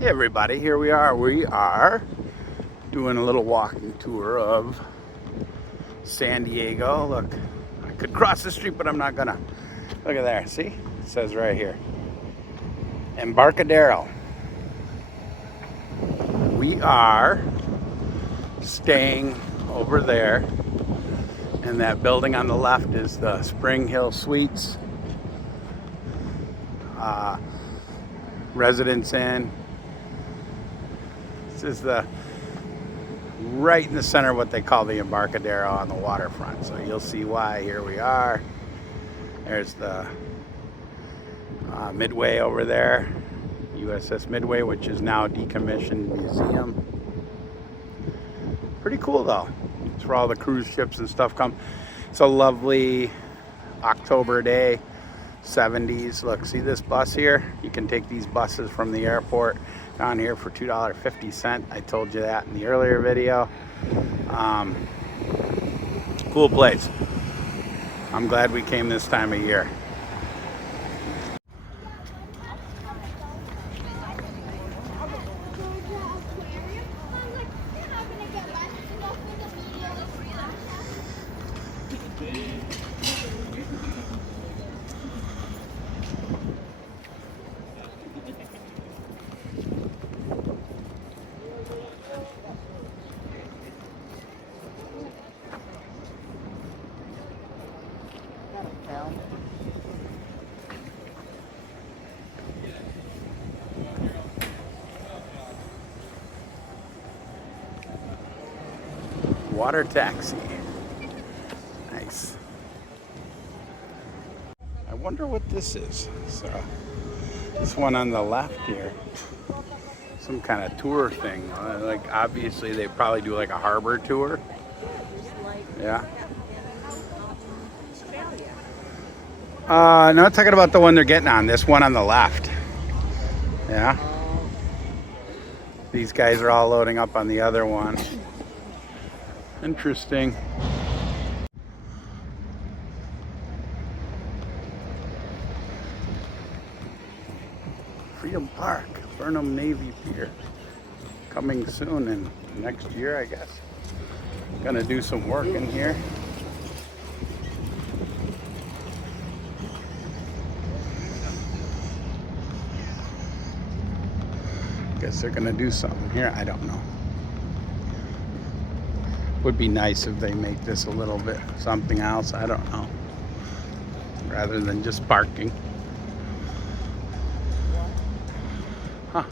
Hey everybody, here we are. We are doing a little walking tour of San Diego. Look, I could cross the street, but I'm not gonna. Look at there, see? It says right here, Embarcadero. We are staying over there, and that building on the left is the Spring Hill Suites Residence Inn. This is the right in the center of what they call the Embarcadero on the waterfront. So you'll see why. Here we are. There's the Midway over there, USS Midway, which is now a decommissioned museum. Pretty cool though. It's where all the cruise ships and stuff come. It's a lovely October day, 70s. Look, see this bus here? You can take these buses from the airport down here for $2.50. I told you that in the earlier video. Cool place. I'm glad we came this time of year. Water taxi. Nice. I wonder what this is. So, this one on the left here, some kind of tour thing. Like, obviously, they probably do like a harbor tour. Yeah. No, I'm talking about the one they're getting on. This one on the left. Yeah. These guys are all loading up on the other one. Interesting. Freedom Park, Burnham Navy Pier. Coming soon in next year, I guess. Gonna do some work in here. Guess they're gonna do something here. I don't know. Would be nice if they make this a little bit something else. I don't know. Rather than just parking. Huh.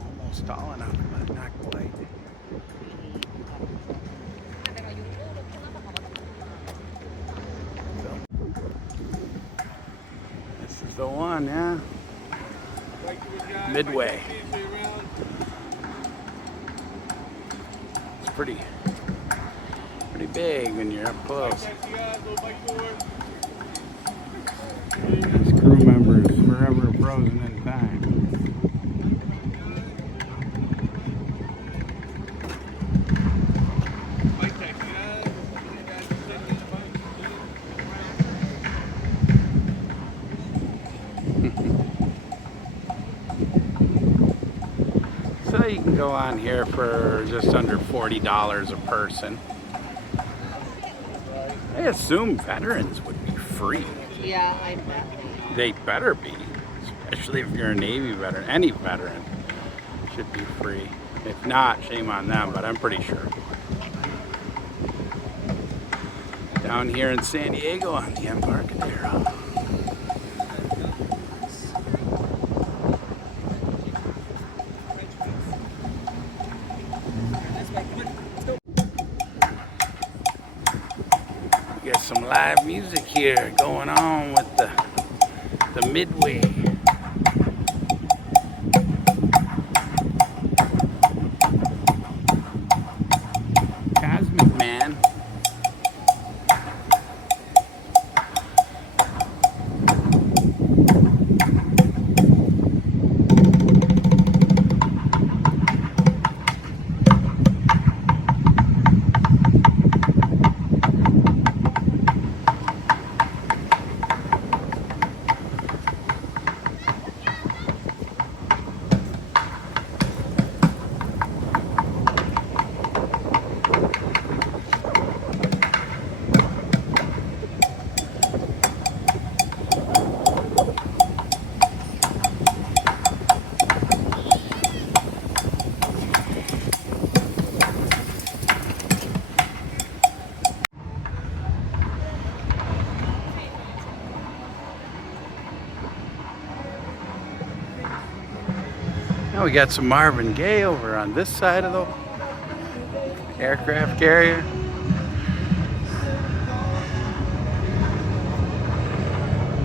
Almost tall enough, but not quite. This is the one, yeah. Midway. Pretty big when you're up close. These crew members forever frozen in time. So you can go on here for just under $40 a person. I assume veterans would be free. Yeah, I bet. They better be, especially if you're a Navy veteran. Any veteran should be free. If not, shame on them, but I'm pretty sure. Down here in San Diego on the Embarcadero. Got some live music here going on with the Midway. Cosmic Man. Now we got some Marvin Gaye over on this side of the aircraft carrier.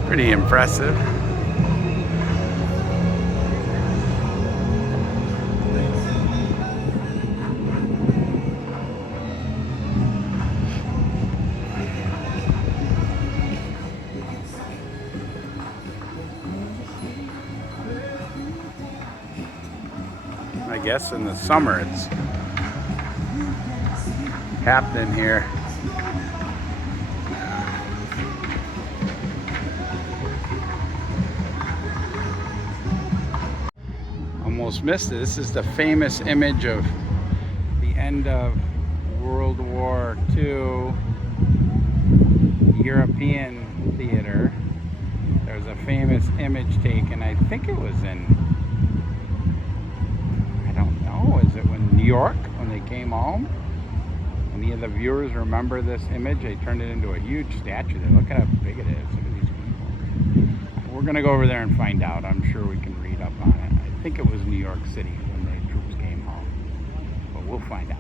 Pretty impressive. I guess in the summer it's happening here. Almost missed it. This is the famous image of the end of World War II European theater. There's a famous image taken, I think it was in, I don't know, is it when New York, when they came home? Any of the viewers remember this image? They turned it into a huge statue. Look at how big it is. Look at these people. We're gonna go over there and find out. I'm sure we can read up on it. I think it was New York City when the troops came home, but we'll find out.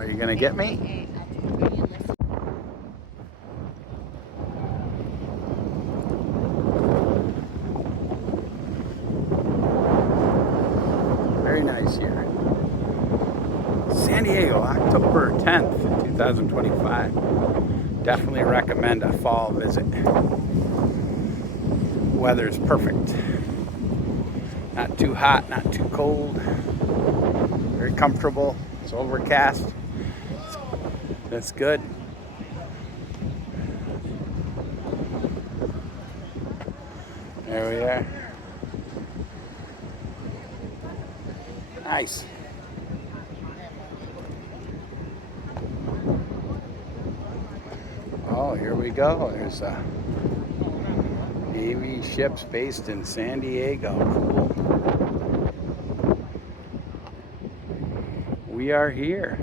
You gonna get me? Very nice here. San Diego, October 10th, 2025. Definitely recommend a fall visit. Weather's perfect. Not too hot, not too cold. Very comfortable. It's overcast. That's good. There we are. Nice. Oh, here we go. There's a Navy ships based in San Diego. Cool. We are here.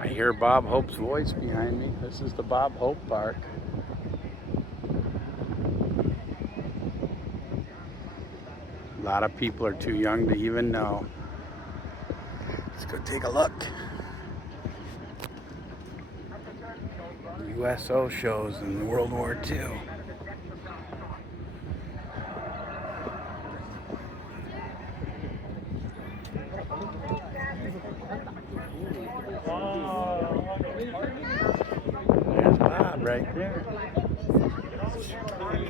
I hear Bob Hope's voice behind me. This is the Bob Hope Park. A lot of people are too young to even know. Let's go take a look. USO shows in World War II. There's Bob right there.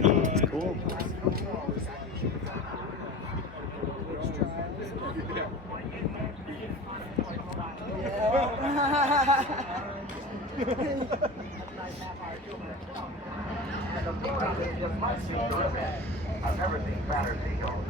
It's cool. I've never seen fatter seagulls.